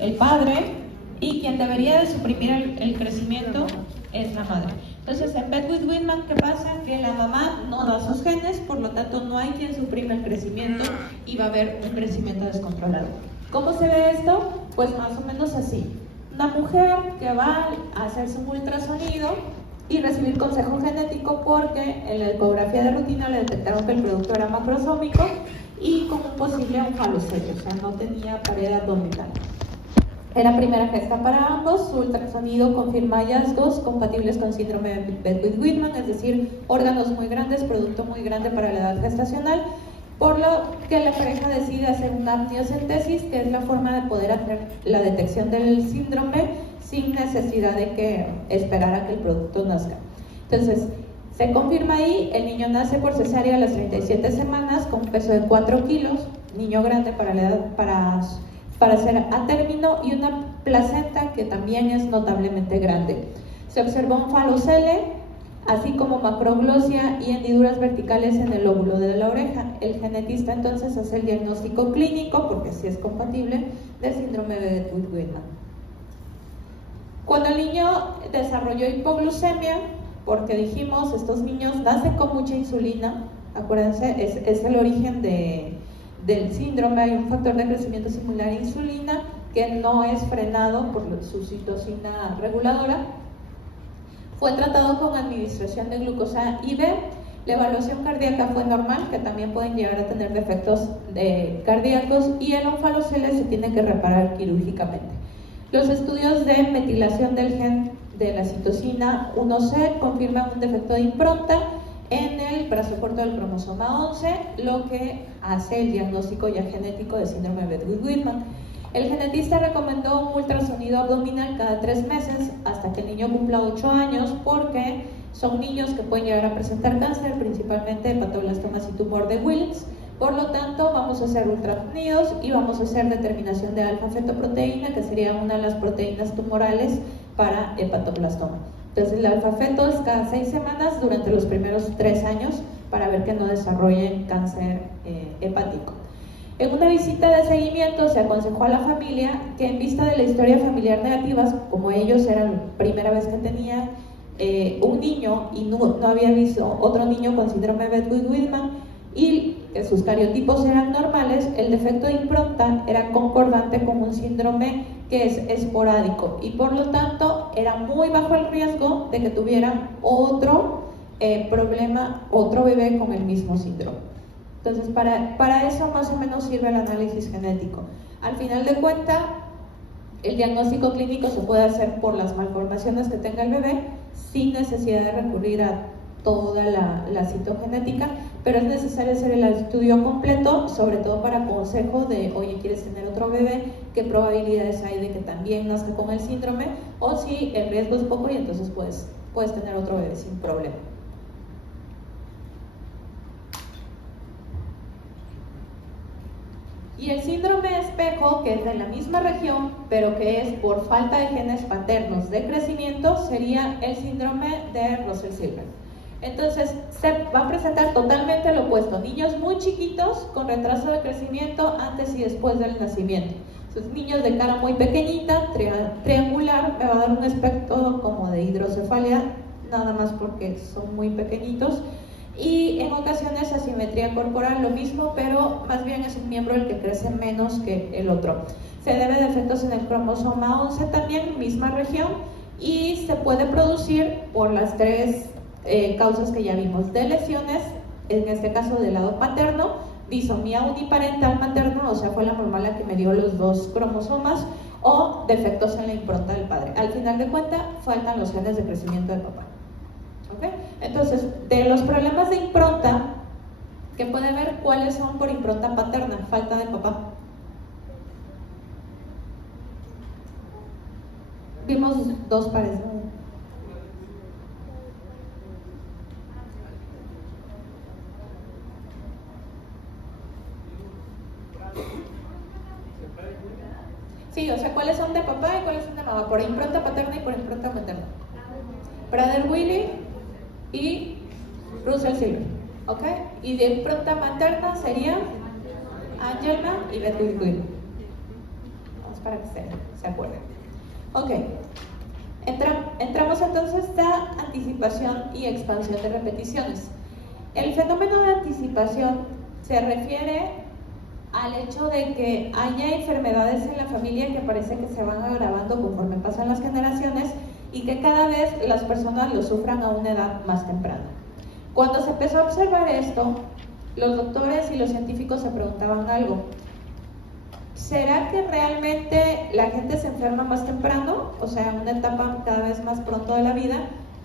el padre, y quien debería de suprimir el crecimiento es la madre. Entonces, en Beckwith-Whitman, ¿qué pasa? Que la mamá no da sus genes, por lo tanto no hay quien suprime el crecimiento y va a haber un crecimiento descontrolado. ¿Cómo se ve esto? Pues más o menos así. Una mujer que va a hacerse un ultrasonido y recibir consejo genético porque en la ecografía de rutina le detectaron que el producto era macrosómico y con un posible onfalocelio, o sea, no tenía pared abdominal. Era primera gesta para ambos, su ultrasonido confirma hallazgos compatibles con síndrome de Beckwith-Whitman, es decir, órganos muy grandes, producto muy grande para la edad gestacional, por lo que la pareja decide hacer una amniocentesis, que es la forma de poder hacer la detección del síndrome sin necesidad de que esperar a que el producto nazca. Entonces, se confirma ahí, el niño nace por cesárea a las 37 semanas con un peso de 4 kilos, niño grande para la edad, para ser a término, y una placenta que también es notablemente grande. Se observó un falocele, así como macroglosia y hendiduras verticales en el lóbulo de la oreja. El genetista entonces hace el diagnóstico clínico, porque sí es compatible, del síndrome de Beckwith-Whitman. Cuando el niño desarrolló hipoglucemia, porque dijimos, estos niños nacen con mucha insulina, acuérdense, es el origen del síndrome, hay un factor de crecimiento similar a insulina que no es frenado por su citocina reguladora. Fue tratado con administración de glucosa IV, la evaluación cardíaca fue normal, que también pueden llegar a tener defectos cardíacos, y el onfalocele se tiene que reparar quirúrgicamente. Los estudios de metilación del gen de la citocina 1C confirman un defecto de impronta en el brazo corto del cromosoma 11, lo que hace el diagnóstico ya genético de síndrome de Beckwith-Whitman. El genetista recomendó un ultrasonido abdominal cada 3 meses hasta que el niño cumpla 8 años, porque son niños que pueden llegar a presentar cáncer, principalmente hepatoblastomas y tumor de Wilms. Por lo tanto, vamos a hacer ultrasonidos y vamos a hacer determinación de alfa-fetoproteína, que sería una de las proteínas tumorales para hepatoblastoma. Entonces, el alfa-feto es cada 6 semanas durante los primeros 3 años para ver que no desarrollen cáncer hepático. En una visita de seguimiento se aconsejó a la familia que, en vista de la historia familiar negativa, como ellos eran la primera vez que tenían un niño y no había visto otro niño con síndrome de Beckwith-Whitman y que sus cariotipos eran normales, el defecto de impronta era concordante con un síndrome que es esporádico y por lo tanto era muy bajo el riesgo de que tuvieran otro problema, otro bebé con el mismo síndrome. Entonces, para eso más o menos sirve el análisis genético. Al final de cuentas, el diagnóstico clínico se puede hacer por las malformaciones que tenga el bebé, sin necesidad de recurrir a toda la citogenética, pero es necesario hacer el estudio completo, sobre todo para consejo de, oye, ¿quieres tener otro bebé? ¿Qué probabilidades hay de que también nazca con el síndrome? O si el riesgo es poco y entonces puedes tener otro bebé sin problema. Y el síndrome espejo, que es de la misma región, pero que es por falta de genes paternos de crecimiento, sería el síndrome de Russell-Silver. Entonces, se va a presentar totalmente lo opuesto, niños muy chiquitos con retraso de crecimiento antes y después del nacimiento. Entonces, niños de cara muy pequeñita, triangular, me va a dar un aspecto como de hidrocefalia, nada más porque son muy pequeñitos. Y en ocasiones asimetría corporal, lo mismo, pero más bien es un miembro el que crece menos que el otro. Se debe a defectos en el cromosoma 11 también, misma región, y se puede producir por las 3 causas que ya vimos, de lesiones, en este caso del lado paterno, disomía uniparental materna, o sea, fue la mamá la que me dio los 2 cromosomas, o defectos en la impronta del padre. Al final de cuentas, faltan los genes de crecimiento del papá. ¿Okay? Entonces, de los problemas de impronta, que puede ver cuáles son por impronta paterna, falta de papá. Vimos 2 pares, ¿no? Sí, o sea, ¿cuáles son de papá y cuáles son de mamá? Por impronta paterna y por impronta materna. Prader-Willi y Russell-Silver, ¿ok? Y de impronta materna sería Angelman y Beckwith-Whitman. para que se acuerden. Ok, entramos entonces a anticipación y expansión de repeticiones. El fenómeno de anticipación se refiere al hecho de que haya enfermedades en la familia que parece que se van agravando conforme pasan las generaciones y que cada vez las personas lo sufran a una edad más temprana. Cuando se empezó a observar esto, los doctores y los científicos se preguntaban algo: ¿será que realmente la gente se enferma más temprano? O sea, una etapa cada vez más pronto de la vida.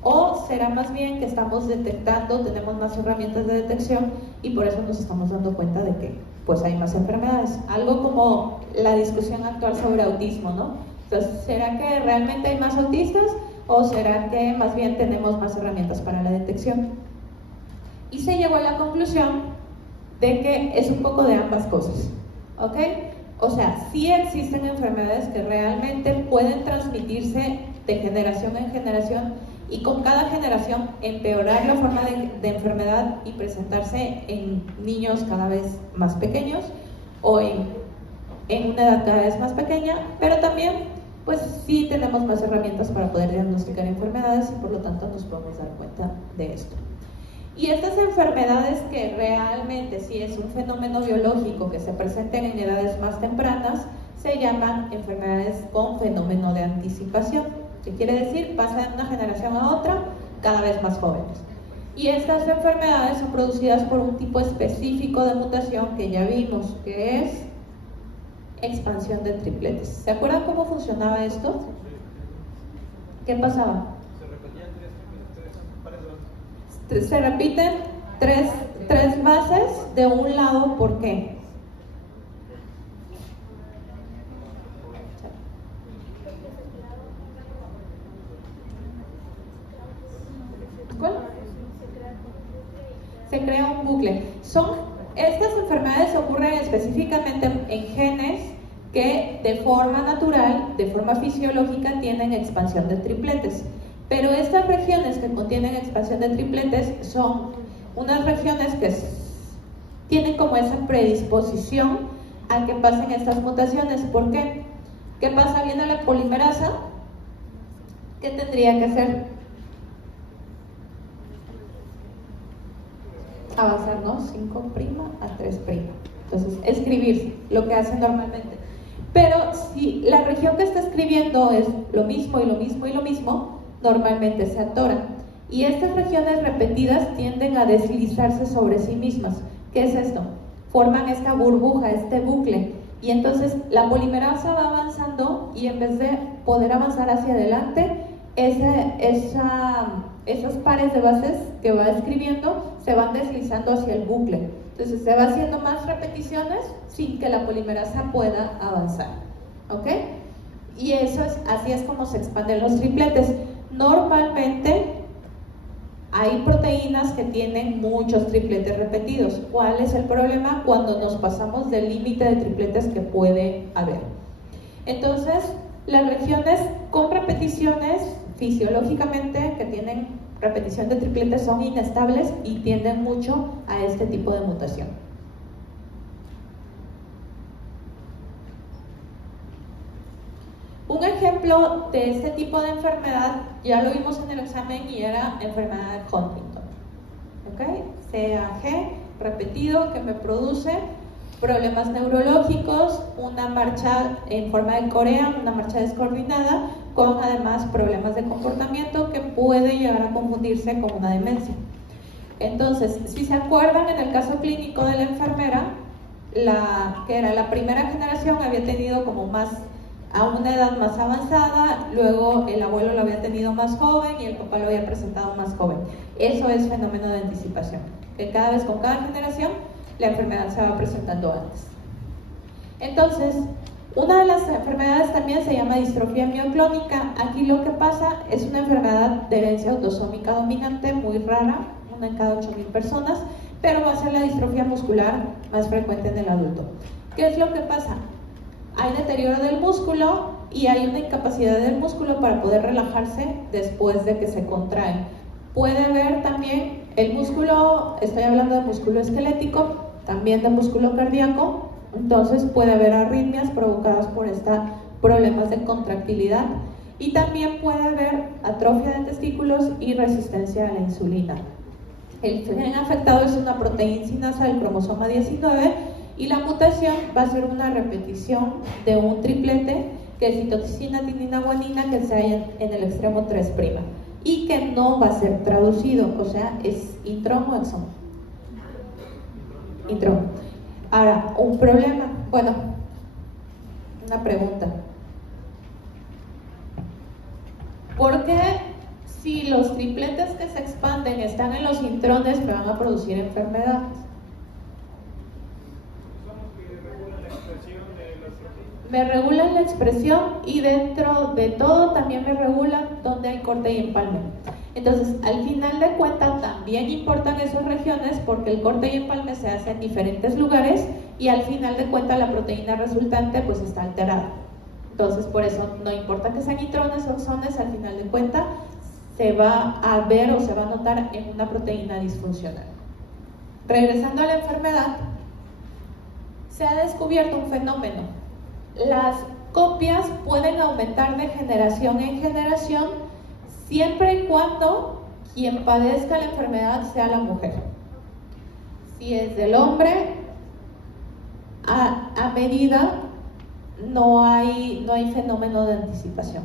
¿O será más bien que estamos detectando, tenemos más herramientas de detección y por eso nos estamos dando cuenta de que pues hay más enfermedades? Algo como la discusión actual sobre autismo, ¿no? Entonces, ¿será que realmente hay más autistas o será que más bien tenemos más herramientas para la detección? Y se llegó a la conclusión de que es un poco de ambas cosas, ¿ok? O sea, sí existen enfermedades que realmente pueden transmitirse de generación en generación y con cada generación empeorar la forma de enfermedad y presentarse en niños cada vez más pequeños o en una edad cada vez más pequeña, pero también pues sí tenemos más herramientas para poder diagnosticar enfermedades y por lo tanto nos podemos dar cuenta de esto. Y estas enfermedades que realmente sí es un fenómeno biológico que se presenten en edades más tempranas se llaman enfermedades con fenómeno de anticipación. ¿Qué quiere decir? Pasa de una generación a otra cada vez más jóvenes. Y estas enfermedades son producidas por un tipo específico de mutación que ya vimos, que es expansión de tripletes. ¿Se acuerdan cómo funcionaba esto? ¿Qué pasaba? Se repiten tres bases de un lado. ¿Por qué? ¿Cuál? Se crea un bucle. Estas enfermedades ocurren específicamente en genes que de forma natural, de forma fisiológica, tienen expansión de tripletes. Pero estas regiones que contienen expansión de tripletes son unas regiones que tienen como esa predisposición a que pasen estas mutaciones. ¿Por qué? ¿Qué pasa? Viene la polimerasa. ¿Qué tendría que hacer? Avanzar, ¿no? 5' a 3'. Entonces, escribir lo que hace normalmente. Pero si la región que está escribiendo es lo mismo y lo mismo y lo mismo, normalmente se atora. Y estas regiones repetidas tienden a deslizarse sobre sí mismas. ¿Qué es esto? Forman esta burbuja, este bucle. Y entonces la polimerasa va avanzando y en vez de poder avanzar hacia adelante, esos pares de bases que va escribiendo se van deslizando hacia el bucle. Entonces se va haciendo más repeticiones sin que la polimerasa pueda avanzar, ¿ok? Y así es como se expanden los tripletes. Normalmente hay proteínas que tienen muchos tripletes repetidos. ¿Cuál es el problema? Cuando nos pasamos del límite de tripletes que puede haber. Entonces, las regiones con repeticiones fisiológicamente que tienen repetición de tripletes son inestables y tienden mucho a este tipo de mutación. Un ejemplo de este tipo de enfermedad ya lo vimos en el examen y era enfermedad de Huntington, ¿ok? CAG repetido que me produce problemas neurológicos, una marcha en forma de corea, una marcha descoordinada, con además problemas de comportamiento que puede llegar a confundirse con una demencia. Entonces, si se acuerdan, en el caso clínico de la enfermera, que era la primera generación, había tenido como a una edad más avanzada, luego el abuelo lo había tenido más joven y el papá lo había presentado más joven. Eso es fenómeno de anticipación, que cada vez con cada generación la enfermedad se va presentando antes. Entonces, una de las enfermedades también se llama distrofia mioclónica. Aquí lo que pasa es una enfermedad de herencia autosómica dominante muy rara, una en cada 8.000 personas, pero va a ser la distrofia muscular más frecuente en el adulto. ¿Qué es lo que pasa? Hay deterioro del músculo y hay una incapacidad del músculo para poder relajarse después de que se contrae. Puede haber también el músculo, estoy hablando de músculo esquelético, también de músculo cardíaco, entonces puede haber arritmias provocadas por esta problemas de contractilidad y también puede haber atrofia de testículos y resistencia a la insulina. El gen afectado es una proteína sinasa del cromosoma 19 y la mutación va a ser una repetición de un triplete que es citosina, tinina, guanina, que se halla en el extremo 3' y que no va a ser traducido, o sea, es intrón o exón. Intrón. Ahora, un problema, bueno, una pregunta. ¿Por qué si los tripletes que se expanden están en los intrones me van a producir enfermedades? Me regulan la expresión y dentro de todo también me regulan dónde hay corte y empalme. Entonces, al final de cuentas también importan esas regiones porque el corte y empalme se hace en diferentes lugares y al final de cuentas la proteína resultante pues está alterada. Entonces, por eso no importa que sean intrones o exones, al final de cuentas se va a ver o se va a notar en una proteína disfuncional. Regresando a la enfermedad, se ha descubierto un fenómeno. Las copias pueden aumentar de generación en generación siempre y cuando quien padezca la enfermedad sea la mujer. Si es del hombre, a medida no hay fenómeno de anticipación.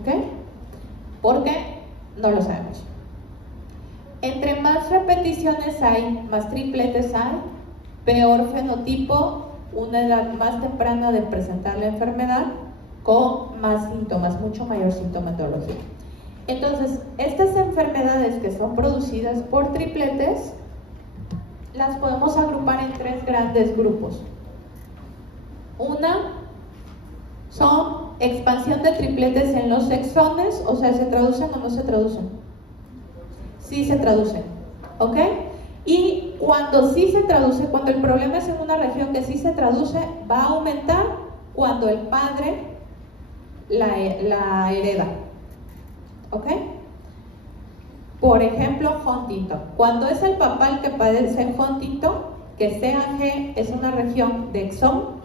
¿Ok? ¿Por qué? No lo sabemos. Entre más repeticiones hay, más tripletes hay, peor fenotipo, una edad más temprana de presentar la enfermedad, con más síntomas, mucho mayor sintomatología. Entonces, estas enfermedades que son producidas por tripletes, las podemos agrupar en 3 grandes grupos. Una son expansión de tripletes en los exones, o sea, ¿se traducen o no se traducen? Sí se traducen, ¿ok? Y cuando sí se traduce, cuando el problema es en una región que sí se traduce, va a aumentar cuando el padre la hereda, ¿ok? Por ejemplo, Huntington. Cuando es el papá el que padece Huntington, que CAG es una región de exón,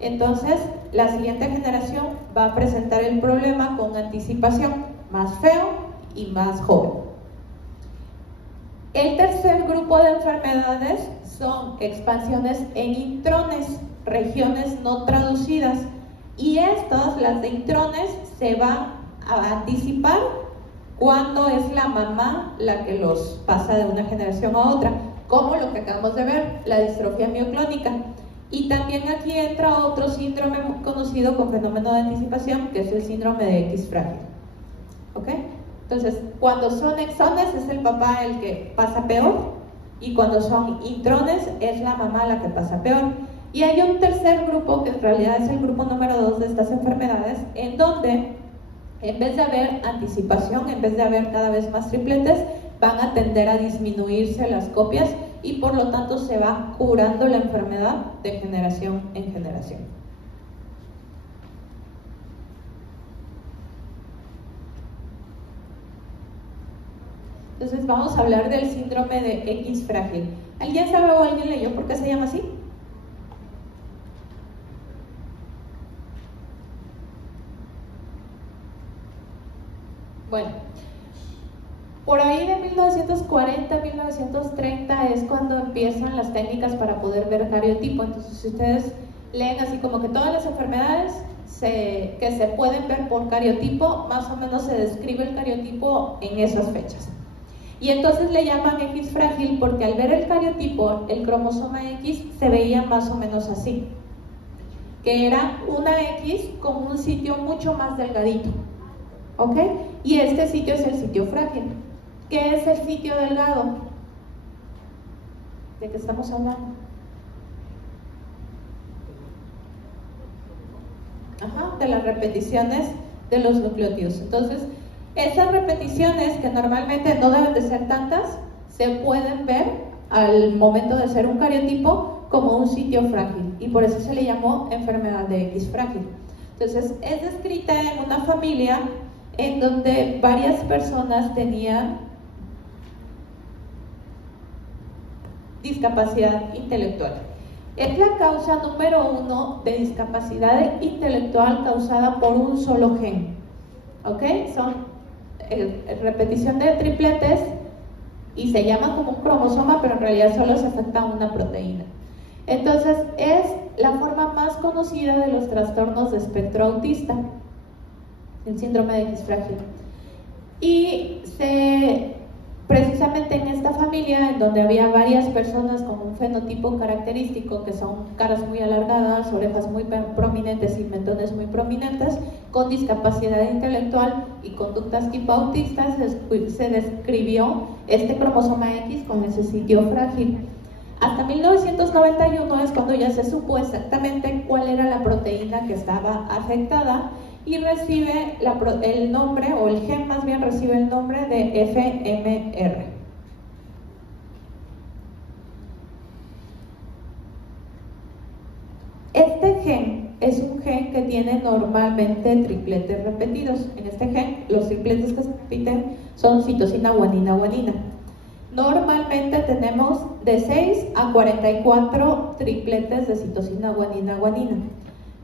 entonces la siguiente generación va a presentar el problema con anticipación, más feo y más joven. El tercer grupo de enfermedades son expansiones en intrones, regiones no traducidas, y estas, las de intrones, se van a anticipar cuando es la mamá la que los pasa de una generación a otra, como lo que acabamos de ver, la distrofia mioclónica. Y también aquí entra otro síndrome conocido con fenómeno de anticipación, que es el síndrome de X frágil. ¿Ok? Entonces, cuando son exones es el papá el que pasa peor, y cuando son intrones es la mamá la que pasa peor. Y hay un tercer grupo, que en realidad es el grupo número 2 de estas enfermedades, en donde en vez de haber anticipación, en vez de haber cada vez más tripletes, van a tender a disminuirse las copias y por lo tanto se va curando la enfermedad de generación en generación. Entonces vamos a hablar del síndrome de X frágil. ¿Alguien sabe o alguien leyó por qué se llama así? Bueno, por ahí de 1940, 1930 es cuando empiezan las técnicas para poder ver cariotipo. Entonces, si ustedes leen así como que todas las enfermedades que se pueden ver por cariotipo, más o menos se describe el cariotipo en esas fechas. Y entonces le llaman X frágil porque al ver el cariotipo, el cromosoma X se veía más o menos así, que era una X con un sitio mucho más delgadito, ¿ok? Y este sitio es el sitio frágil. ¿Qué es el sitio delgado? ¿De qué estamos hablando? Ajá, de las repeticiones de los nucleótidos. Entonces, esas repeticiones, que normalmente no deben de ser tantas, se pueden ver al momento de hacer un cariotipo como un sitio frágil, y por eso se le llamó enfermedad de X frágil. Entonces, es descrita en una familia en donde varias personas tenían discapacidad intelectual. Es la causa número 1 de discapacidad intelectual causada por un solo gen. ¿Ok? Son repetición de tripletes y se llama como un cromosoma, pero en realidad solo se afecta a una proteína. Entonces, es la forma más conocida de los trastornos de espectro autista, el síndrome de X frágil. Y precisamente en esta familia, en donde había varias personas con un fenotipo característico, que son caras muy alargadas, orejas muy prominentes y mentones muy prominentes, con discapacidad intelectual y conductas tipo autistas, se describió este cromosoma X con ese sitio frágil. Hasta 1991 es cuando ya se supo exactamente cuál era la proteína que estaba afectada, y recibe el nombre, o el gen más bien recibe el nombre de FMR. Este gen es un gen que tiene normalmente tripletes repetidos. En este gen, los tripletes que se repiten son citosina, guanina, guanina. Normalmente tenemos de 6 a 44 tripletes de citosina, guanina, guanina.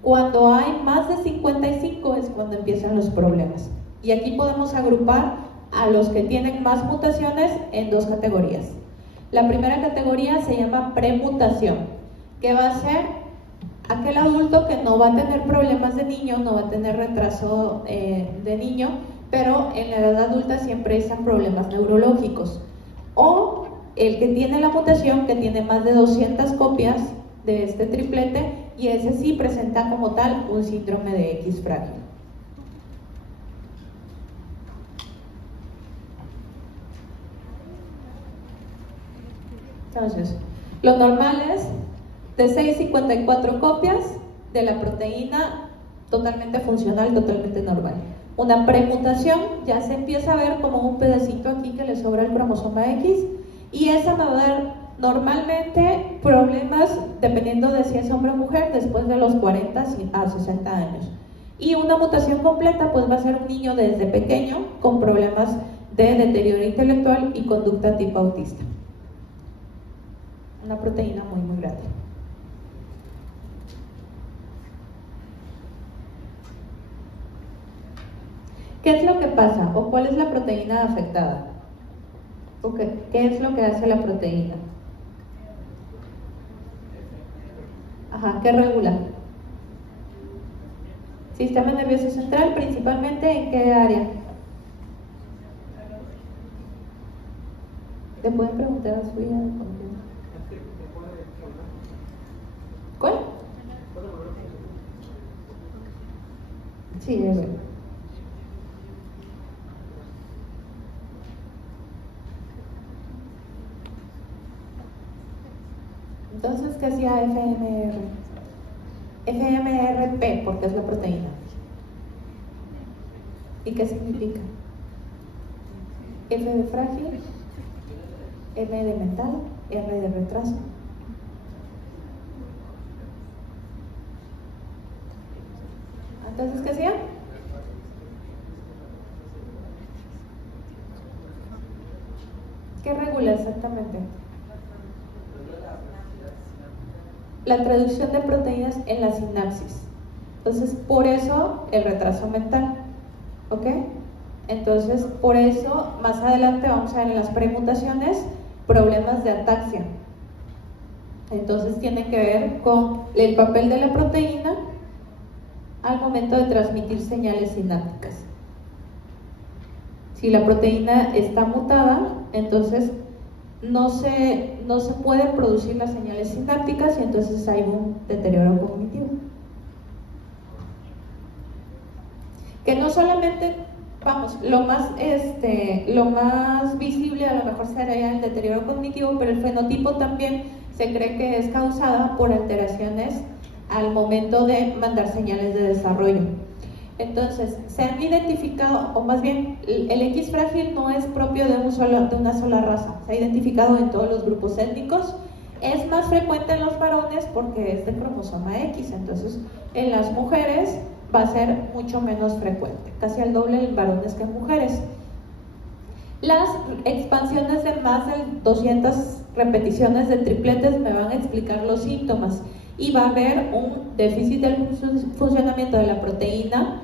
Cuando hay más de 55 es cuando empiezan los problemas. Y aquí podemos agrupar a los que tienen más mutaciones en dos categorías. La primera categoría se llama premutación, que va a ser aquel adulto que no va a tener problemas de niño, no va a tener retraso de niño, pero en la edad adulta siempre están problemas neurológicos. O el que tiene la mutación, que tiene más de 200 copias de este triplete, y ese sí presenta como tal un síndrome de X frágil. Entonces, lo normal es de 654 copias de la proteína totalmente funcional, totalmente normal. Una premutación ya se empieza a ver como un pedacito aquí que le sobra el cromosoma X, y esa va a dar normalmente problemas dependiendo de si es hombre o mujer después de los 40 a 60 años. Y una mutación completa pues va a ser un niño desde pequeño con problemas de deterioro intelectual y conducta tipo autista. Una proteína muy muy grande. ¿Qué es lo que pasa? ¿O cuál es la proteína afectada? ¿Qué es lo que hace la proteína? Ajá, ¿qué regula? Sistema nervioso central, principalmente ¿en qué área? ¿Le pueden preguntar a su hija? ¿Cuál? Sí, eso. Entonces, ¿qué hacía FMR? FMRP, porque es la proteína. ¿Y qué significa? F de frágil, M de mental, R de retraso. Entonces, ¿qué hacía? ¿Qué regula exactamente? La traducción de proteínas en la sinapsis. Entonces, por eso el retraso mental. ¿Ok? Entonces, por eso, más adelante vamos a ver en las premutaciones problemas de ataxia. Entonces, tiene que ver con el papel de la proteína al momento de transmitir señales sinápticas. Si la proteína está mutada, entonces no se pueden producir las señales sinápticas y entonces hay un deterioro cognitivo. Que no solamente, vamos, lo más visible a lo mejor sería el deterioro cognitivo, pero el fenotipo también se cree que es causada por alteraciones al momento de mandar señales de desarrollo. Entonces, se han identificado, o más bien, el X frágil no es propio de una sola raza, se ha identificado en todos los grupos étnicos. Es más frecuente en los varones porque es de cromosoma X, entonces en las mujeres va a ser mucho menos frecuente, casi al doble en varones que en mujeres. Las expansiones de más de 200 repeticiones de tripletes me van a explicar los síntomas y va a haber un déficit del funcionamiento de la proteína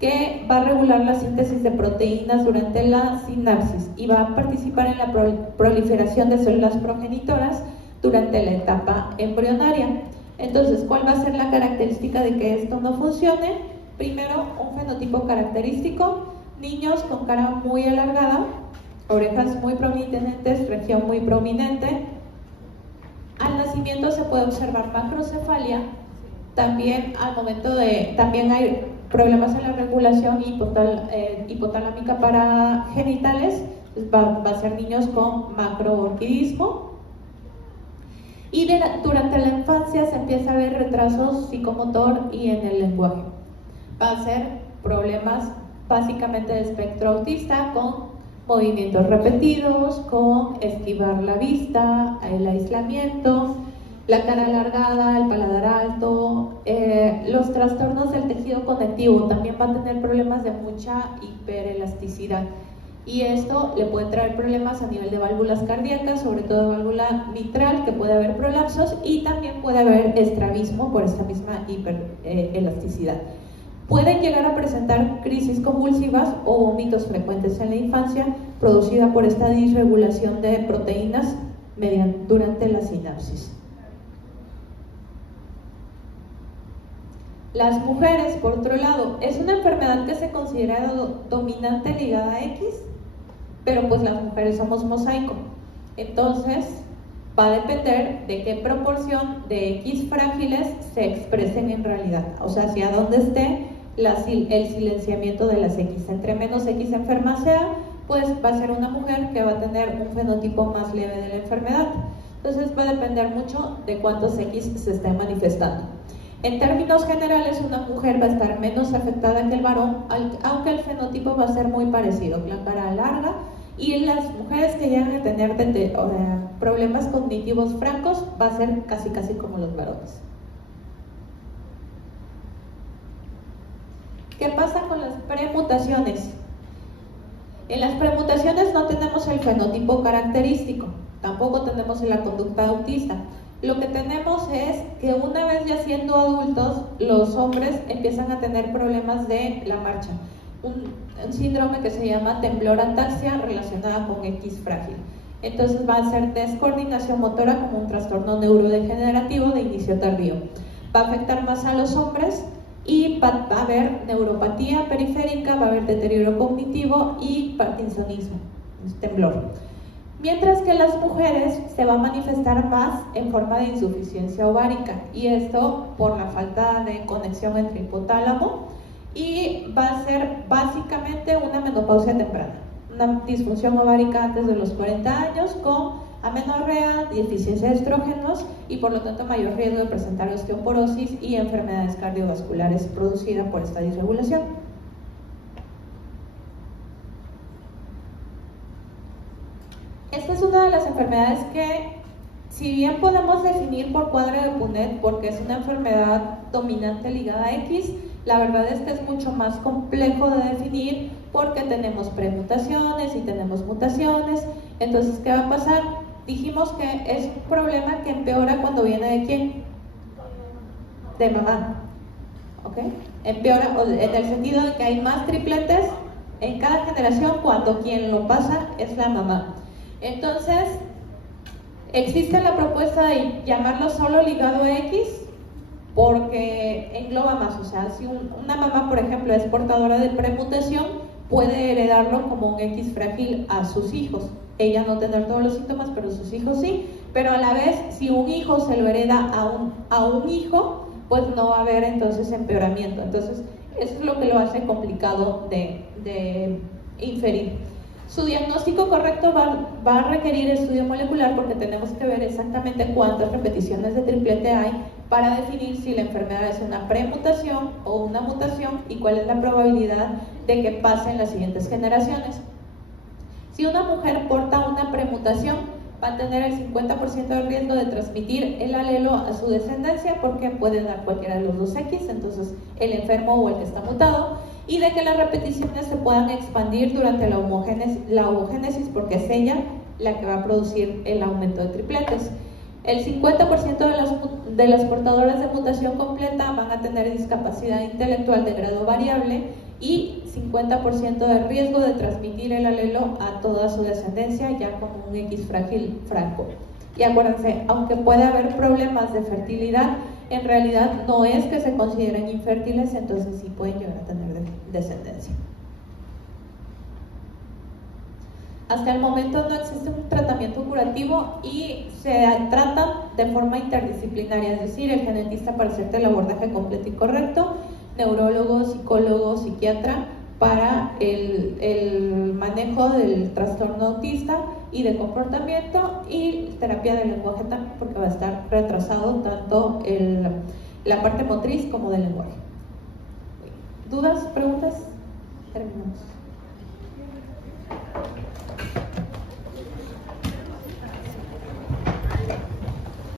que va a regular la síntesis de proteínas durante la sinapsis y va a participar en la proliferación de células progenitoras durante la etapa embrionaria. Entonces, ¿cuál va a ser la característica de que esto no funcione? Primero, un fenotipo característico, niños con cara muy alargada, orejas muy prominentes, región muy prominente. Al nacimiento se puede observar macrocefalia. También también hay problemas en la regulación hipotalámica para genitales. Va a ser niños con macroorquidismo. Y durante la infancia se empieza a ver retrasos psicomotor y en el lenguaje. Va a ser problemas básicamente de espectro autista con movimientos repetidos, con esquivar la vista, el aislamiento, la cara alargada, el paladar alto, los trastornos del tejido conectivo. También va a tener problemas de mucha hiperelasticidad y esto le puede traer problemas a nivel de válvulas cardíacas, sobre todo válvula mitral, que puede haber prolapsos y también puede haber estrabismo por esta misma hiperelasticidad. Pueden llegar a presentar crisis convulsivas o vómitos frecuentes en la infancia producida por esta disregulación de proteínas durante la sinapsis. Las mujeres, por otro lado, es una enfermedad que se considera dominante ligada a X, pero pues las mujeres somos mosaico. Entonces, va a depender de qué proporción de X frágiles se expresen en realidad, o sea, hacia dónde esté el silenciamiento de las X. Entre menos X enferma sea, pues va a ser una mujer que va a tener un fenotipo más leve de la enfermedad. Entonces va a depender mucho de cuántos X se estén manifestando. En términos generales, una mujer va a estar menos afectada que el varón, aunque el fenotipo va a ser muy parecido, la cara larga, y las mujeres que llegan a tener problemas cognitivos francos va a ser casi como los varones. ¿Qué pasa con las premutaciones? En las premutaciones no tenemos el fenotipo característico, tampoco tenemos la conducta autista. Lo que tenemos es que una vez ya siendo adultos, los hombres empiezan a tener problemas de la marcha. Un síndrome que se llama temblor-ataxia relacionada con X frágil. Entonces va a ser descoordinación motora como un trastorno neurodegenerativo de inicio tardío. Va a afectar más a los hombres y va a haber neuropatía periférica, va a haber deterioro cognitivo y parkinsonismo, temblor. Mientras que las mujeres se va a manifestar más en forma de insuficiencia ovárica, y esto por la falta de conexión entre hipotálamo, y va a ser básicamente una menopausia temprana, una disfunción ovárica antes de los 40 años con amenorrea, deficiencia de estrógenos y por lo tanto mayor riesgo de presentar osteoporosis y enfermedades cardiovasculares producidas por esta disregulación. Esta es una de las enfermedades que, si bien podemos definir por cuadro de Punnett porque es una enfermedad dominante ligada a X, la verdad es que es mucho más complejo de definir porque tenemos premutaciones y tenemos mutaciones. Entonces, ¿qué va a pasar? Dijimos que es un problema que empeora cuando viene ¿de quién? De mamá. ¿Ok? Empeora en el sentido de que hay más tripletes en cada generación cuando quien lo pasa es la mamá. Entonces, existe la propuesta de llamarlo solo ligado a X porque engloba más. O sea, si una mamá, por ejemplo, es portadora de premutación, puede heredarlo como un X frágil a sus hijos. Ella no tener todos los síntomas, pero sus hijos sí. Pero a la vez, si un hijo se lo hereda a un hijo, pues no va a haber entonces empeoramiento. Entonces, eso es lo que lo hace complicado de inferir. Su diagnóstico correcto va a requerir estudio molecular porque tenemos que ver exactamente cuántas repeticiones de triplete hay para definir si la enfermedad es una premutación o una mutación y cuál es la probabilidad de que pase en las siguientes generaciones. Si una mujer porta una premutación, va a tener el 50% de riesgo de transmitir el alelo a su descendencia porque puede dar cualquiera de los dos X, entonces el enfermo o el que está mutado, y de que las repeticiones se puedan expandir durante la ovogénesis porque es ella la que va a producir el aumento de tripletes. El 50% de las portadoras de mutación completa van a tener discapacidad intelectual de grado variable y 50% de riesgo de transmitir el alelo a toda su descendencia, ya con un X frágil franco. Y acuérdense, aunque puede haber problemas de fertilidad, en realidad no es que se consideren infértiles, entonces sí pueden llegar a tener descendencia. Hasta el momento no existe un tratamiento curativo y se tratan de forma interdisciplinaria, es decir, el genetista para hacerte el abordaje completo y correcto, neurólogo, psicólogo, psiquiatra para el manejo del trastorno autista y de comportamiento, y terapia del lenguaje también, porque va a estar retrasado tanto la parte motriz como del lenguaje. ¿Dudas? ¿Preguntas? Terminamos.